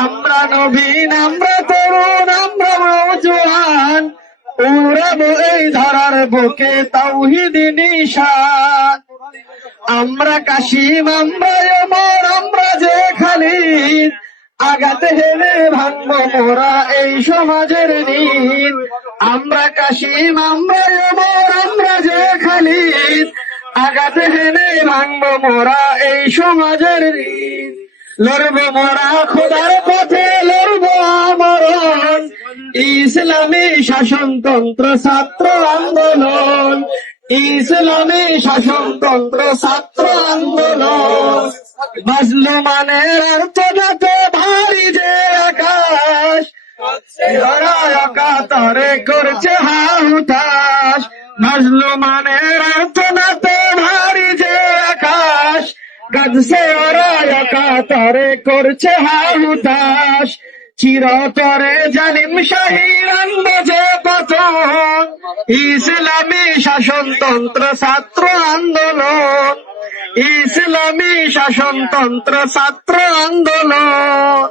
আমরা নবীন, আমরা তরুণ, আমরা নওজোয়ান, উড়াবো এই ধরার বুকে তাওহীদি নিশান। আমরা কাশিম, আমরা ওমর, আমরা যে খালিদ, আঘাত হেলে ভাঙবো মোরা এই সমাজের নীল। আমরা কাশিম, আমরা ওমর, আমরা যে খালিদ, আঘাত হেলে ভাঙবো মোরা এই সমাজের নীল। লড়বো মোরা খোদার পথে, লড়বো আমরণ, ইসলামী শাসনতন্ত্র ছাত্র আন্দোলন, ইসলামী শাসনতন্ত্র ছাত্র আন্দোলন। মাজলুমানের আর্তনাদে ভারী যে আকাশ, ওরা অকাতরে করছে হাহুতাশ। মাজলুমানের আর্তনাদে ভারী যে আকাশ, কাঁদছে ওরা অকাতরে করছে হাহুতাশ। চিরতরে জালিম শাহীর আনবে যে পতন, ইসলামী শাসনতন্ত্র ছাত্র আন্দোলন, ইসলামী শাসনতন্ত্র ছাত্র আন্দোলন।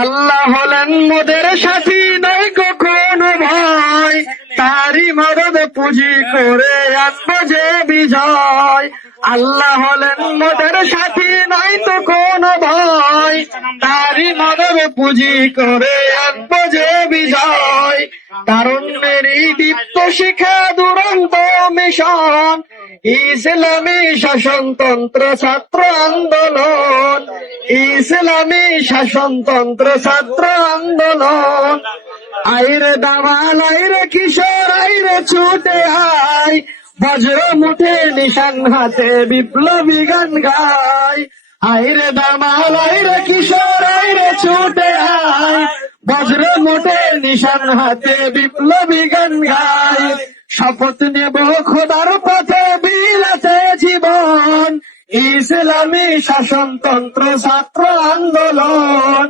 আল্লাহ হলেন মোদের সাথী, নয় কখনো ভয়, তারই মদদ পুঁজি করে আনবো যে বিজয়। আল্লাহ হলেন মোদের সাথী, নয় তো কোনো ভয়, তারই মদদ পুঁজি করে আনবো যে বিজয়। তারুণ্যেরই দীপ্ত শিখা দুরন্ত মিশন, ইসলামী শাসনতন্ত্র ছাত্র আন্দোলন, ইসলামী শাসনতন্ত্র ছাত্র আন্দোলন। আইরে দামাল, আইরে কিশোর, আইরে ছুটে আয়, বজ্র মুঠে নিশান হাতে বিপ্লবী গান গায়। আইরে দামাল, আইরে কিশোর, আইরে ছুটে আয়, বজ্র মুঠে নিশান হাতে বিপ্লবী গান গায়। শপথ নেব খোদার পথে বিলাতে জীবন, ইসলামী শাসনতন্ত্র ছাত্র আন্দোলন,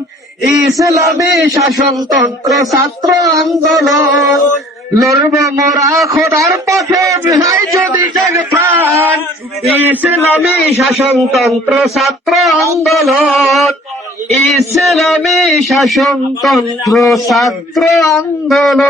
ইসলামী শাসনতন্ত্র ছাত্র আন্দোলন। লড়বো মোরা খোদার পথে বিহাই যদি জগ প্রাণ, ইসলামী শাসনতন্ত্র ছাত্র আন্দোলন, ইসলামী শাসনতন্ত্র ছাত্র আন্দোলন।